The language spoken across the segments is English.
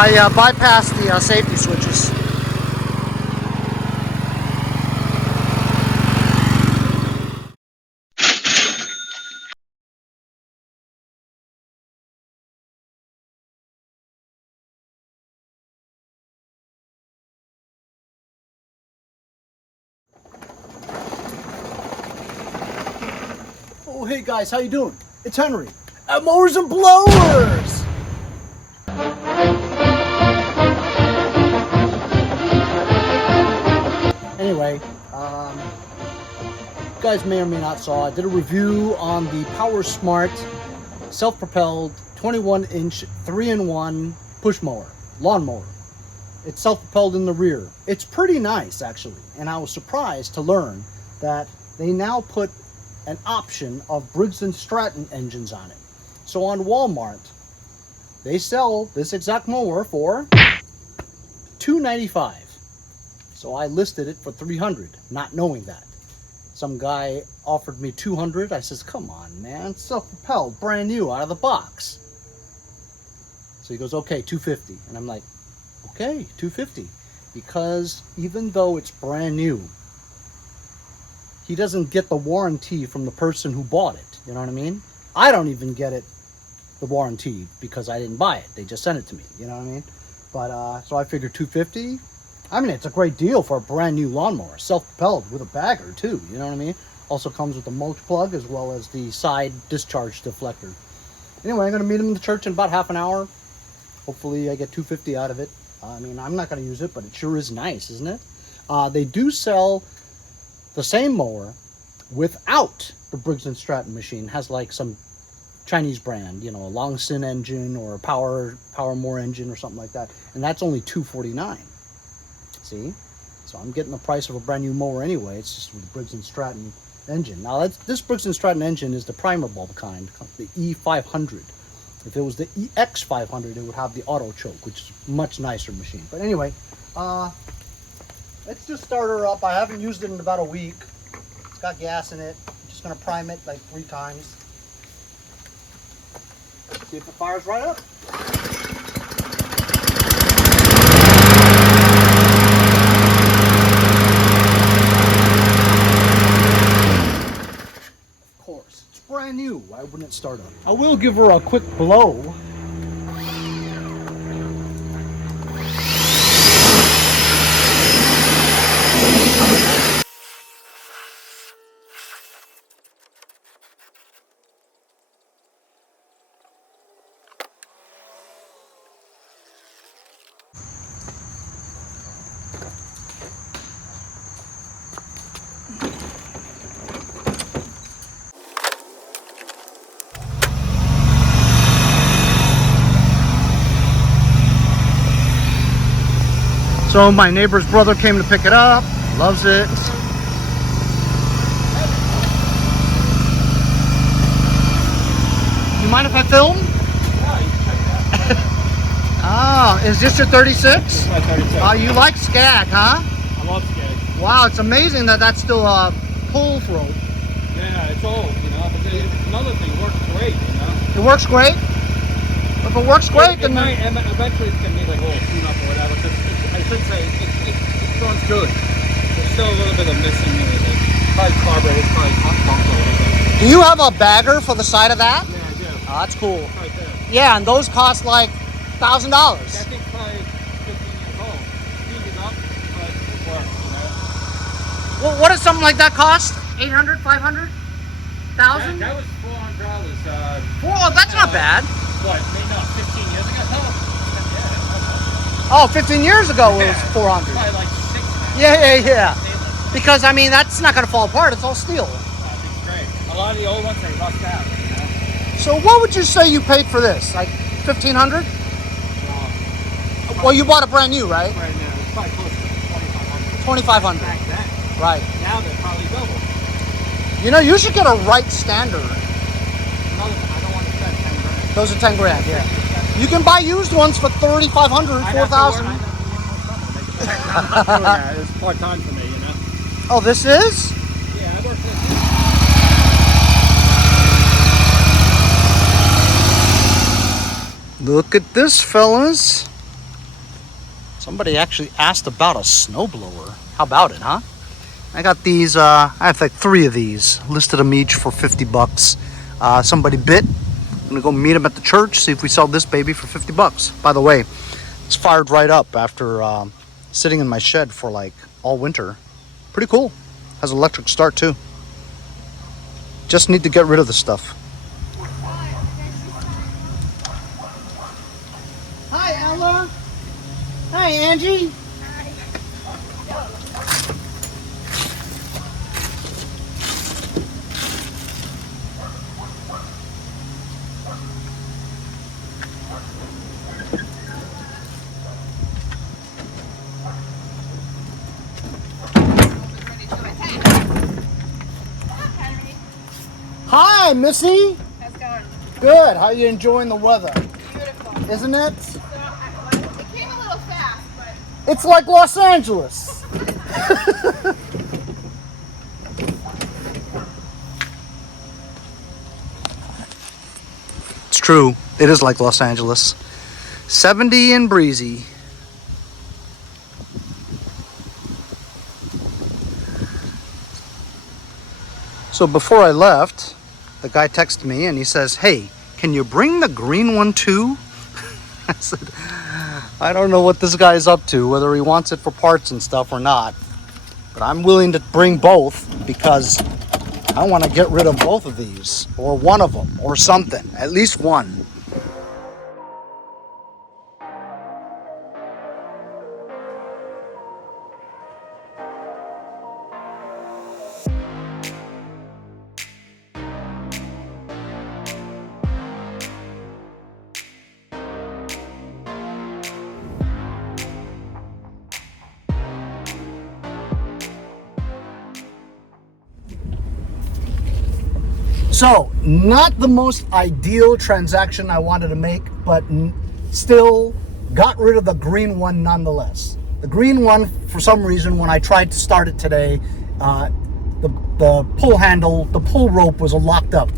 I bypassed the safety switches. Oh, hey guys, how you doing? It's Henry at Mowers and Blowers. Anyway, you guys may or may not saw, I did a review on the Power Smart self-propelled 21-inch 3-in-1 push mower, lawn mower. It's self-propelled in the rear. It's pretty nice actually, and I was surprised to learn that they now put an option of Briggs & Stratton engines on it. So on Walmart, they sell this exact mower for $295. So I listed it for $300, not knowing that. Some guy offered me $200. I says, come on, man, self-propelled, brand new, out of the box. So he goes, okay, $250. And I'm like, okay, $250. Because even though it's brand new, he doesn't get the warranty from the person who bought it. You know what I mean? I don't even get the warranty because I didn't buy it. They just sent it to me. You know what I mean? But so I figured $250. I mean, it's a great deal for a brand new lawnmower, self-propelled with a bagger too. You know what I mean? Also comes with the mulch plug as well as the side discharge deflector. Anyway, I'm gonna meet him in the church in about half an hour. Hopefully, I get $250 out of it. I mean, I'm not gonna use it, but it sure is nice, isn't it? They do sell the same mower without the Briggs & Stratton machine. Has like some Chinese brand, you know, a Longson engine or a Power More engine or something like that, and that's only $249. See, so I'm getting the price of a brand new mower anyway. It's just with the Briggs & Stratton engine. Now this Briggs & Stratton engine is the primer bulb kind, the E500. If it was the EX500, it would have the auto choke, which is a much nicer machine. But anyway, let's just start her up. I haven't used it in about a week. It's got gas in it. I'm just gonna prime it like 3 times. See if it fires right up. Of course, it's brand new. Why wouldn't it start up? I will give her a quick blow. So my neighbor's brother came to pick it up, loves it. You mind if I film? Yeah, you can check that. Ah, is this your 36? This is my 36. You like Skag, huh? I love Skag. Wow, it's amazing that that's still a pull rope. Yeah, it's old, you know, but another thing, it works great, you know. It works great? If it works great, then... Eventually it's going to need like a little tune-up or whatever. I should say, it runs good. There's still a little bit of missing, probably carburetor, it's probably hot pump or whatever. Do you have a bagger for the side of that? Yeah, I do. Oh, that's cool. Right there. Yeah, and those cost like $1,000. That thing's probably 15 years old. Speed it up, but it works, you know. Well, what does something like that cost? 800, 500, 1,000? That was $400. Oh, that's not bad. What, maybe not 15 years ago? Oh, 15 years ago it was 400. Probably like 6 now. Yeah. Because, I mean, that's not going to fall apart. It's all steel. That's great. A lot of the old ones, they rust out, you know? So what would you say you paid for this? Like 1,500? Well, you bought it brand new, right? Brand new. It's probably close to 2,500. 2,500. Back then. Right. Now they're probably double. You know, you should get a right standard. Another thing, I don't want to spend 10 grand. Those are 10 grand, yeah. You can buy used ones for 3,500, 4,000. It's part-time for me, you know? Oh, this is? Yeah, I work this. Look at this, fellas. Somebody actually asked about a snowblower. How about it, huh? I got these, I have like 3 of these. Listed them each for 50 bucks. Somebody bit. I'm gonna go meet them at the church, see if we sell this baby for 50 bucks. By the way, it's fired right up after sitting in my shed for like all winter. Pretty cool. Has electric start too. Just need to get rid of the stuff. Hi, Ella. Hi, Angie. Hi, Missy. How's it going? Good. How are you enjoying the weather? Beautiful. Isn't it? So, it came a little fast, but It's like Los Angeles. It's true. It is like Los Angeles. 70 and breezy. So before I left, the guy texted me and he says, "Hey, can you bring the green one too?" I said, I don't know what this guy's up to, whether he wants it for parts and stuff or not. But I'm willing to bring both because I want to get rid of both of these, or one of them, or something. At least one. So, not the most ideal transaction I wanted to make, but still got rid of the green one nonetheless. The green one, for some reason, when I tried to start it today, the pull handle, the pull rope was locked up.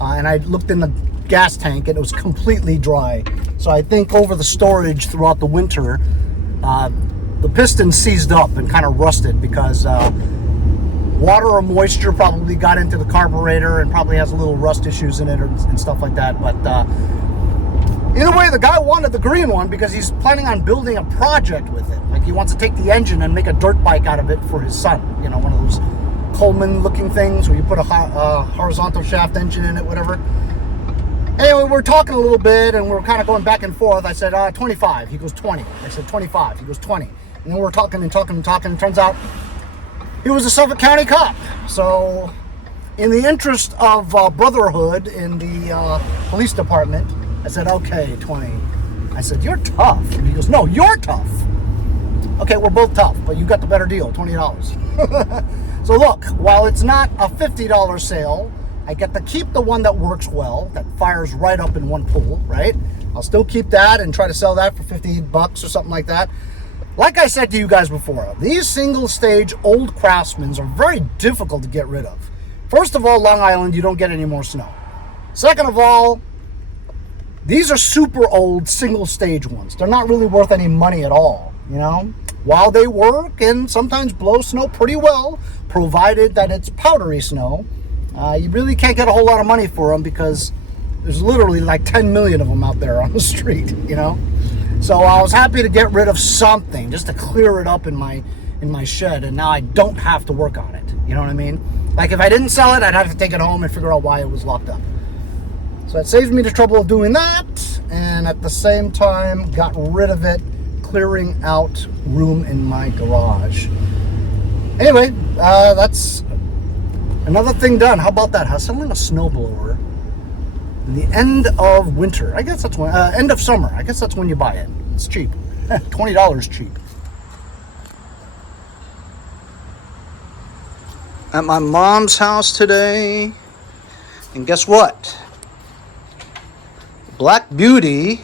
And I looked in the gas tank and it was completely dry. So I think over the storage throughout the winter, the piston seized up and kind of rusted because water or moisture probably got into the carburetor and probably has a little rust issues in it and stuff like that. But either way, the guy wanted the green one because he's planning on building a project with it. Like he wants to take the engine and make a dirt bike out of it for his son. You know, one of those Coleman looking things where you put a horizontal shaft engine in it, whatever. Anyway, we're talking a little bit and we're kind of going back and forth. I said 25. He goes 20. I said 25. He goes 20. And then we're talking and talking and talking. It turns out he was a Suffolk County cop. So in the interest of brotherhood in the police department, I said, okay, 20. I said, you're tough. And he goes, no, you're tough. Okay, we're both tough, but you got the better deal, $20. So look, while it's not a $50 sale, I get to keep the one that works well, that fires right up in one pull, right? I'll still keep that and try to sell that for 50 bucks or something like that. Like I said to you guys before, these single-stage old Craftsmans are very difficult to get rid of. First of all, Long Island, you don't get any more snow. Second of all, these are super old single-stage ones. They're not really worth any money at all, you know? While they work and sometimes blow snow pretty well, provided that it's powdery snow, you really can't get a whole lot of money for them because there's literally like 10 million of them out there on the street, you know? So I was happy to get rid of something just to clear it up in my shed, and now I don't have to work on it. You know what I mean? Like if I didn't sell it, I'd have to take it home and figure out why it was locked up. So it saves me the trouble of doing that, and at the same time got rid of it, clearing out room in my garage. Anyway, that's another thing done. How about that? How selling a snowblower in the end of winter? I guess that's when, end of summer. I guess that's when you buy it. It's cheap. $20 cheap. At my mom's house today, and guess what? Black Beauty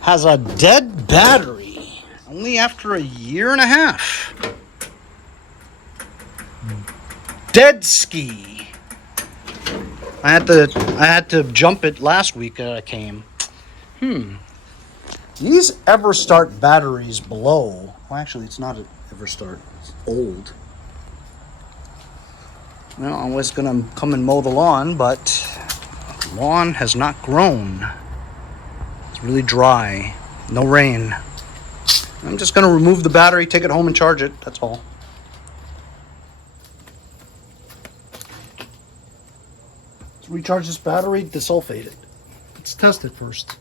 has a dead battery only after a year and a half. Dead ski. I had to jump it last week that I came. These EverStart batteries blow. Well, actually, it's not an EverStart. It's old. Well, I was gonna come and mow the lawn, but the lawn has not grown. It's really dry. No rain. I'm just gonna remove the battery, take it home and charge it. That's all. Let's recharge this battery, desulfate it. Let's test it first.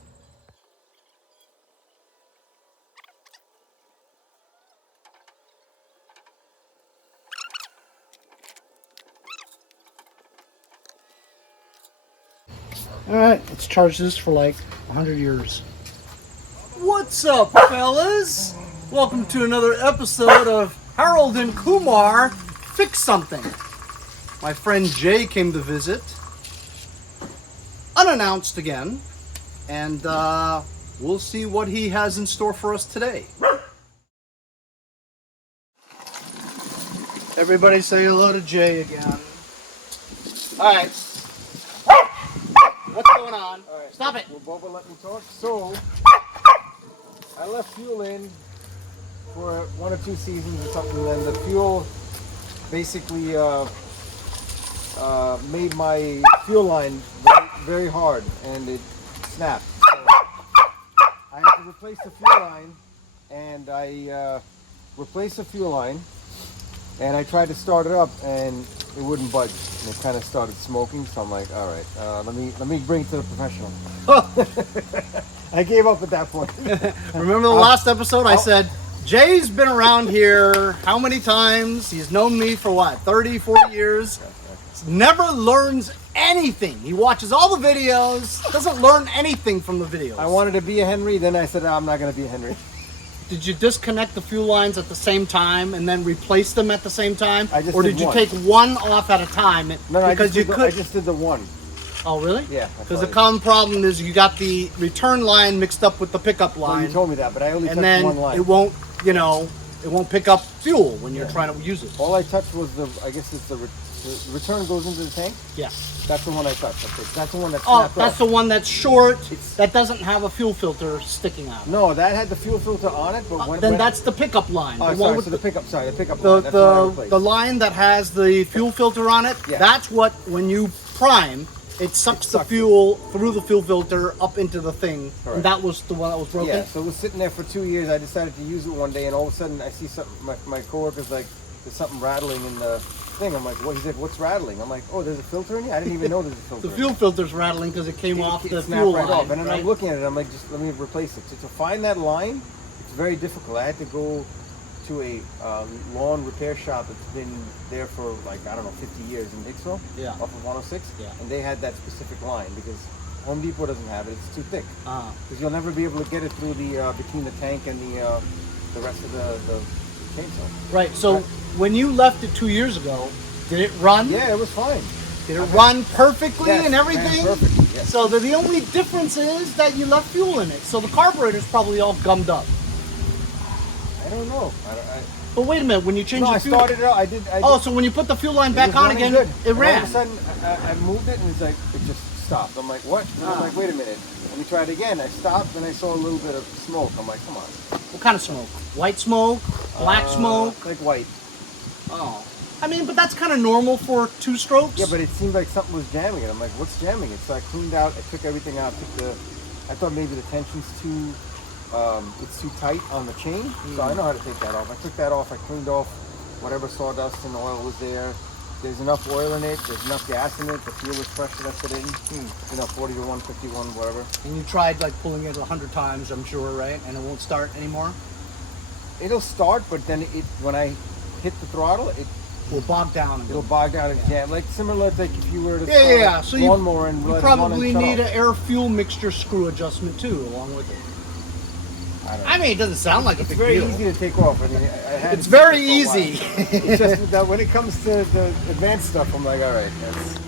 Alright, let's charge this for like 100 years. What's up, fellas? Welcome to another episode of Harold and Kumar Fix Something. My friend Jay came to visit, unannounced again, and we'll see what he has in store for us today. Everybody say hello to Jay again. Alright. What's going on? All right. Stop it. Well, Bubba, let me talk. So, I left fuel in for 1 or 2 seasons or something, and the fuel basically made my fuel line very hard, and it snapped. So I had to replace the fuel line, and I replaced the fuel line, and I tried to start it up, and it wouldn't budge, and it kind of started smoking. So I'm like, all right, let me bring it to the professional. I gave up at that point. Remember the last episode? I said, Jay's been around here how many times? He's known me for what, 30, 40 years? Never learns anything. He watches all the videos, doesn't learn anything from the videos. I wanted to be a Henry, then I said, no, I'm not going to be a Henry. Did you disconnect the fuel lines at the same time and then replace them at the same time? I just or did did you one. take one off at a time? No, I because I just did the one. Oh, really? Yeah. Because the common problem is you got the return line mixed up with the pickup Well, line. you told me that, but I only and touched then one line. it won't, it won't pick up fuel when you're trying to use it. All I touched was I guess it's the return goes into the tank. Yeah. That's the one I touched. That's the one that Oh, snapped that's off. the one that's short, It's- that doesn't have a fuel filter sticking out. No, that had the fuel filter on it, but when Then that's the pickup line. Oh, the sorry, one with so the pickup line. That's what I the replaced. line that has the fuel filter on it, Yeah. that's what, when you prime, it sucks the fuel through the fuel filter up into the thing. Correct. And that was the one that was broken? Yeah, so it was sitting there for 2 years. I decided to use it one day, and all of a sudden I see something. My coworker's like, "There's something rattling in the thing." I'm like, "What?" He said, "What's rattling?" I'm like, "Oh, there's a filter in here. I didn't even know there's a filter." The in fuel here." filter's rattling because it came off It the snapped fuel right line. off. And then right? I'm looking at it. I'm like, just let me replace it. To find that line, it's very difficult. I had to go to a lawn repair shop that's been there for like, I don't know, 50 years in Hicksville, Yeah. off of 106. Yeah. And they had that specific line because Home Depot doesn't have it. It's too thick. Ah. Because you'll never be able to get it through the between the tank and the rest of the chainsaw. Right, so when you left it 2 years ago, did it run? Yeah, it was fine. Did it run perfectly Yes, and ran everything? perfectly, yes. So the only difference is that you left fuel in it. So the carburetor's probably all gummed up. I don't know. But wait a minute, when you change No, the I fuel... started it out. I did. Oh, so when you put the fuel line It back was on running again, good. it And ran. all of a sudden, I moved it, and it's like it just stopped. I'm like, what? And I'm like, wait a minute. Let me try it again. I stopped, and I saw a little bit of smoke. I'm like, come on. What kind of smoke? White smoke? Black smoke? Like white. Oh. I mean, but that's kind of normal for two strokes. Yeah, but it seemed like something was jamming it. I'm like, what's jamming it? So I cleaned out. I took everything out. I thought maybe the tension's too. It's too tight on the chain. So I know how to take that off. I took that off. I cleaned off whatever sawdust and oil was there. There's enough oil in it. There's enough gas in it. The fuel is fresh enough to put in. 40 to 151, whatever. And you tried like pulling it 100 times, I'm sure, right? And it won't start anymore? It'll start, but then when I hit the throttle, Will bog down. it'll bog down and jam. Like similar to like if you were to Yeah. start So a you lawnmower and let it run probably and shut need off. an air-fuel mixture screw adjustment too, along with it. I don't know. I mean, it doesn't sound like a It's big very deal. easy to take off. I mean, I had It's it very for a while. easy. It's just that when it comes to the advanced stuff, I'm like, all right, that's.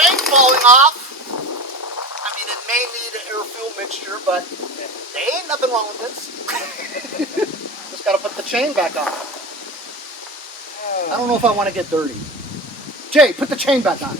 chain falling off. I mean, it may need an air-fuel mixture, but there ain't nothing wrong with this. Just gotta put the chain back on. I don't know if I want to get dirty. Jay, put the chain back on.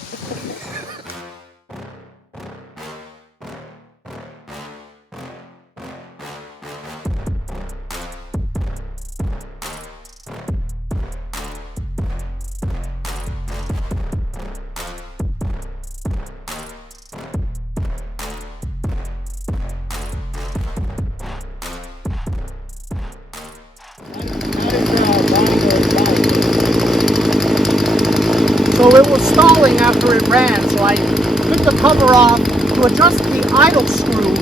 So it was stalling after it ran, so I took the cover off to adjust the idle screw.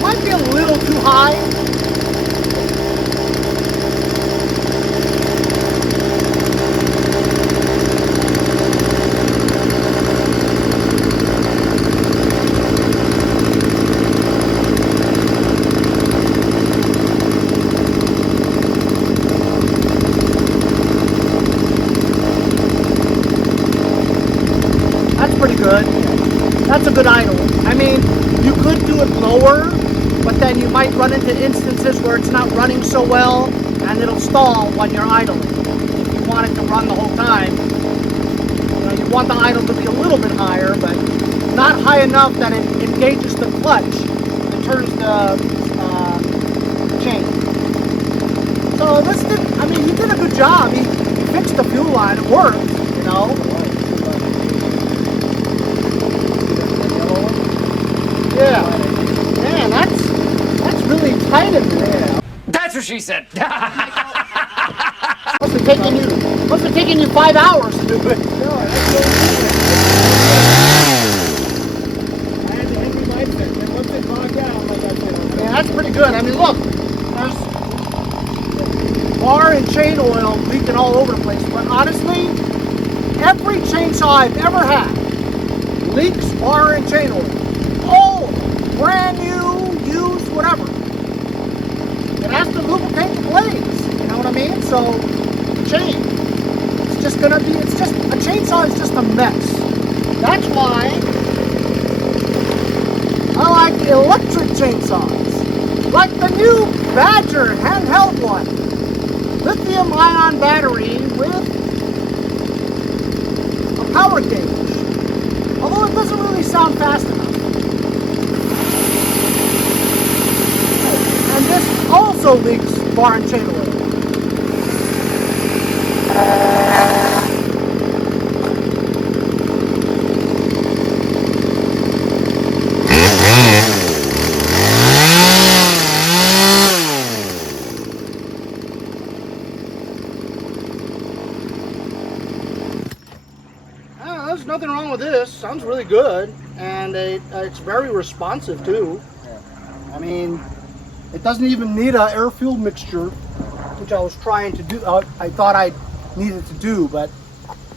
Might be a little too high. That's pretty good. That's a good idle. I mean, you could do it lower, but then you might run into instances where it's not running so well and it'll stall when you're idling. If you want it to run the whole time, you want the idle to be a little bit higher, but not high enough that it engages the clutch and turns the chain. So this did, I mean, he did a good job. He fixed the fuel line. It worked, you know. Yeah. Man, that's really tight in there. That's what she said. Must have taken you 5 hours to do it. No, that's I had the Henry mindset, and once it clogged out, like I said, Yeah, that's pretty good. I mean, look, there's bar and chain oil leaking all over the place. But honestly, every chainsaw I've ever had leaks bar and chain oil. Oh, brand new, used, whatever. It has to lubricate the blades. You know what I mean? So, chain. It's just gonna be. It's just a chainsaw is just a mess. That's why I like electric chainsaws, like the new Badger handheld one, lithium-ion battery with a power gauge. Although it doesn't really sound fast enough. And this also leaks bar and chain oil. There's nothing wrong with this. Sounds really good, and it's very responsive too. I mean, it doesn't even need an air-fuel mixture, which I was trying to do. I thought I needed to do, but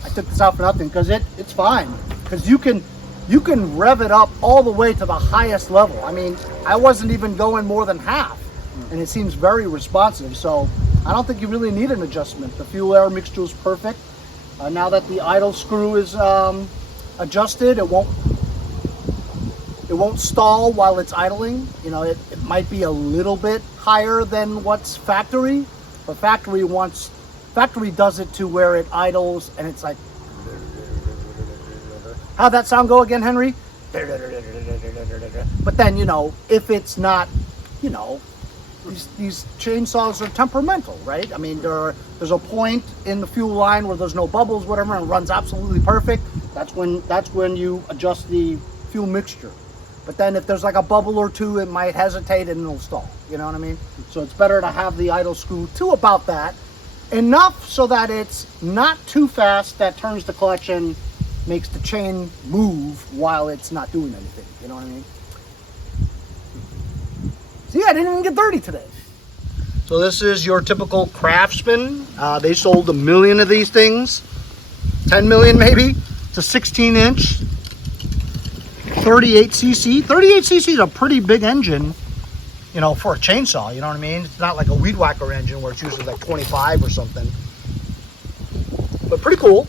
I took this out for nothing because it's fine. Because you can rev it up all the way to the highest level. I mean, I wasn't even going more than half, and it seems very responsive. So I don't think you really need an adjustment. The fuel-air mixture is perfect. Now that the idle screw is adjusted, it won't stall while it's idling. You know, it might be a little bit higher than what's factory, but factory does it to where it idles and it's like. How'd that sound go again, Henry? But then, you know, if it's not, you know, these chainsaws are temperamental, right? I mean, there's a point in the fuel line where there's no bubbles, whatever, and it runs absolutely perfect. That's when you adjust the fuel mixture. But then if there's like a bubble or two, it might hesitate and it'll stall. You know what I mean? So it's better to have the idle screw to about that. Enough so that it's not too fast that turns the clutch and makes the chain move while it's not doing anything. You know what I mean? See, I didn't even get dirty today. So this is your typical Craftsman. They sold 1 million of these things. 10 million maybe. It's a 16-inch. 38cc. 38cc is a pretty big engine, you know, for a chainsaw. You know what I mean? It's not like a weed whacker engine where it's usually like 25 or something. But pretty cool.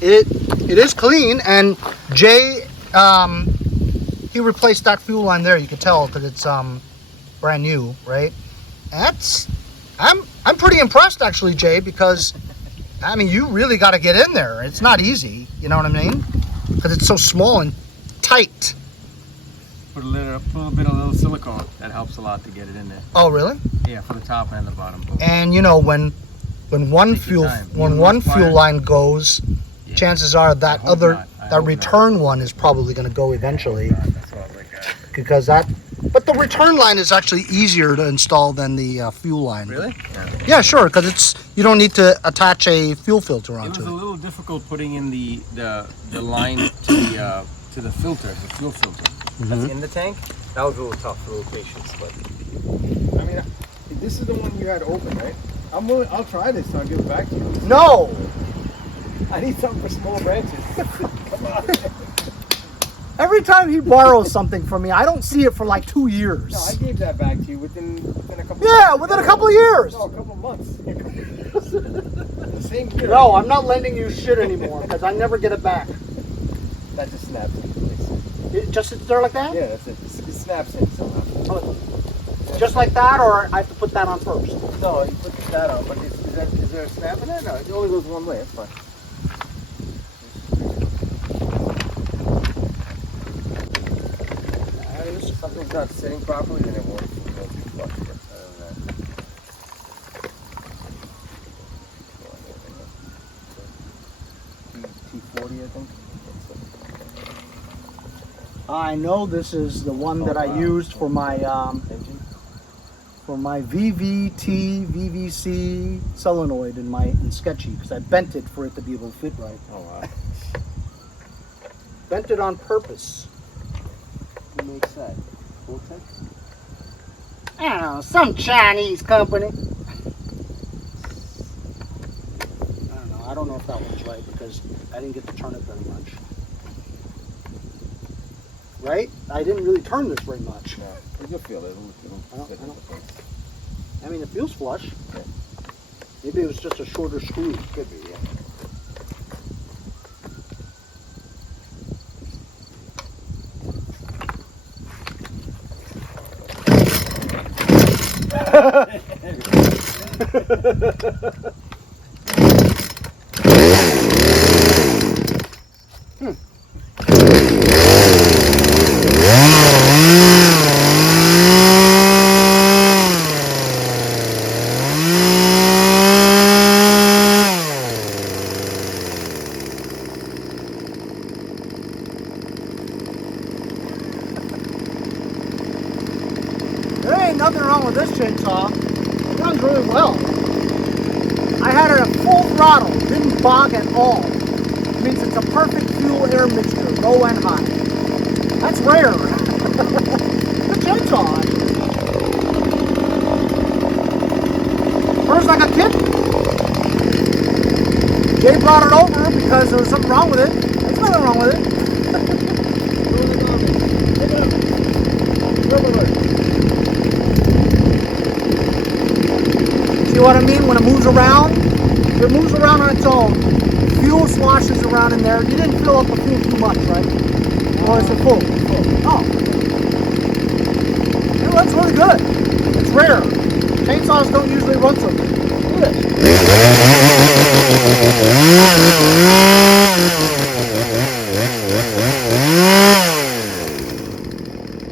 It is clean, and Jay, he replaced that fuel line there. You can tell because it's brand new, right? I'm pretty impressed actually, Jay, because I mean you really got to get in there. It's not easy, you know what I mean? Because it's so small and tight. Put a little silicone. That helps a lot to get it in there. Oh, really? Yeah, for the top and the bottom both. And you know when one fuel line goes, yeah, chances are that return one is probably going to go eventually. That's all like that. Because but the return line is actually easier to install than the fuel line. Really? Yeah, sure. Because you don't need to attach a fuel filter onto it. It was a little difficult putting in the line to the filter, the fuel filter. That's in the tank. That was a little tough, a little patience, but I mean, this is the one you had open, right? I'll try this. I'll give it back to you. No. I need something for small branches. Come on. Every time he borrows something from me, I don't see it for like 2 years. No, I gave that back to you within a couple. Yeah, within a couple of years. No, a couple of months. The same year. No, I'm not lending you shit anymore because I never get it back. That just snaps in place. It just sits there like that? Yeah, that's it. It snaps in somehow. Oh, just like that, or I have to put that on first? No, you put that on, but is there a snap in there? No, it only goes one way. That's fine. If something's not sitting properly, then it won't be flush. But other than that, T40, I think. I know this is the one that I used for my VVC solenoid in Sketchy, because I bent it for it to be able to fit right. Oh wow. Bent it on purpose. Who makes that? Vortex? I don't know, some Chinese company. I don't know. I don't know if that one's right because I didn't get to turn it very much. Right? I didn't really turn this very much. Yeah, you'll feel it. It'll fit into place. I mean, it feels flush. Yeah. Maybe it was just a shorter screw. Could be, yeah. There ain't nothing wrong with this chainsaw. It runs really well. I had it at full throttle, didn't bog at all. It means it's a perfect fuel-air mixture, low and high. That's rare. Good chainsaw. Burns like a kitten. Jay brought it over because there was something wrong with it. There's nothing wrong with it. See what I mean? When it moves around on its own. Fuel sloshes around in there. You didn't fill up the fuel too much, right? Or is it full? Oh. Yeah, that's really good. It's rare. Chainsaws don't usually run so good. Look at this.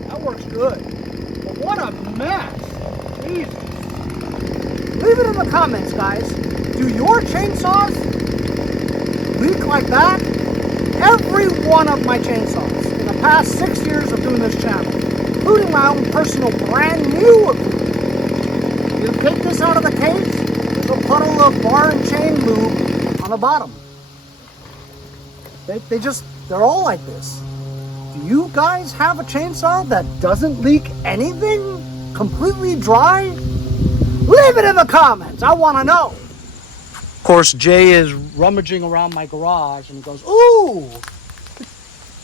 That works good. But what a mess. Jesus. Leave it in the comments, guys. Do your chainsaws leak like that, every one of my chainsaws in the past 6 years of doing this channel, including my own personal brand new equipment, you take this out of the case, there's a puddle of bar and chain lube on the bottom. They're all like this. Do you guys have a chainsaw that doesn't leak anything? Completely dry? Leave it in the comments. I want to know. Of course, Jay is rummaging around my garage and he goes, ooh,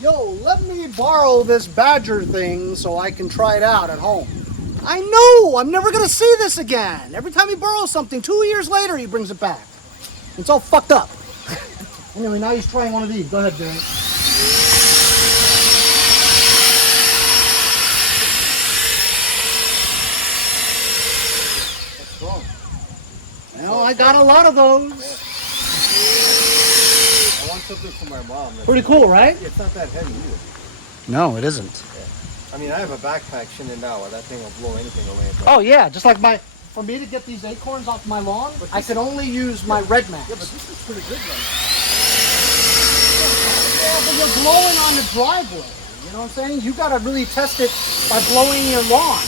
yo, let me borrow this Badger thing so I can try it out at home. I know, I'm never going to see this again. Every time he borrows something, 2 years later, he brings it back. It's all fucked up. Anyway, now he's trying one of these. Go ahead, Jay. That's strong. Well, I got a lot of those. I want something for my mom. Pretty cool, right? It's not that heavy either. No, it isn't. Yeah. I mean, I have a backpack shinning now. That thing will blow anything away. Oh yeah, just like for me to get these acorns off my lawn, I could only use my Red Max. Yeah, but this is pretty good, man. Yeah, but you're blowing on the driveway. You know what I'm saying? You gotta really test it by blowing your lawn.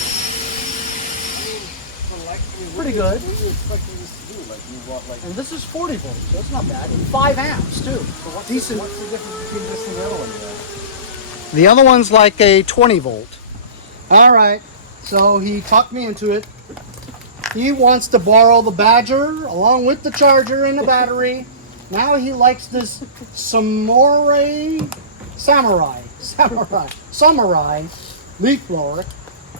Pretty good. What are you expecting this to do? Like you want like. And this is 40 volts, so it's not bad. And 5 amps too. So what's Decent. What's the difference between this and the other one? The other one's like a 20 volt. All right, so he talked me into it. He wants to borrow the Badger along with the charger and the battery. Now he likes this samurai leaf blower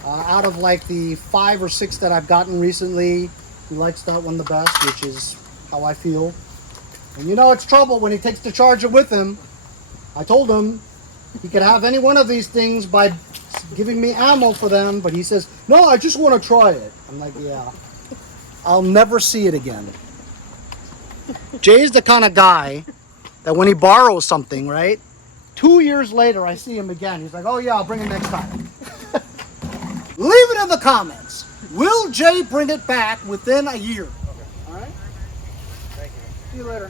out of like the 5 or 6 that I've gotten recently. He likes that one the best, which is how I feel. And you know it's trouble when he takes the charger with him. I told him he could have any one of these things by giving me ammo for them, but he says, no, I just want to try it. I'm like, yeah, I'll never see it again. Jay's the kind of guy that when he borrows something, right, 2 years later I see him again. He's like, oh yeah, I'll bring it next time. Leave it in the comments. Will Jay bring it back within a year? Okay. All right? Thank you. See you later.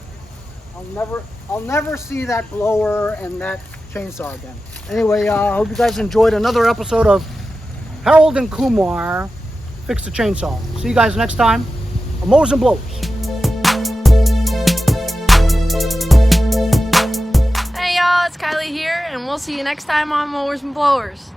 I'll never see that blower and that chainsaw again. Anyway, I hope you guys enjoyed another episode of Harold and Kumar Fix the Chainsaw. See you guys next time on Mowers and Blowers. Hey y'all, it's Kylie here, and we'll see you next time on Mowers and Blowers.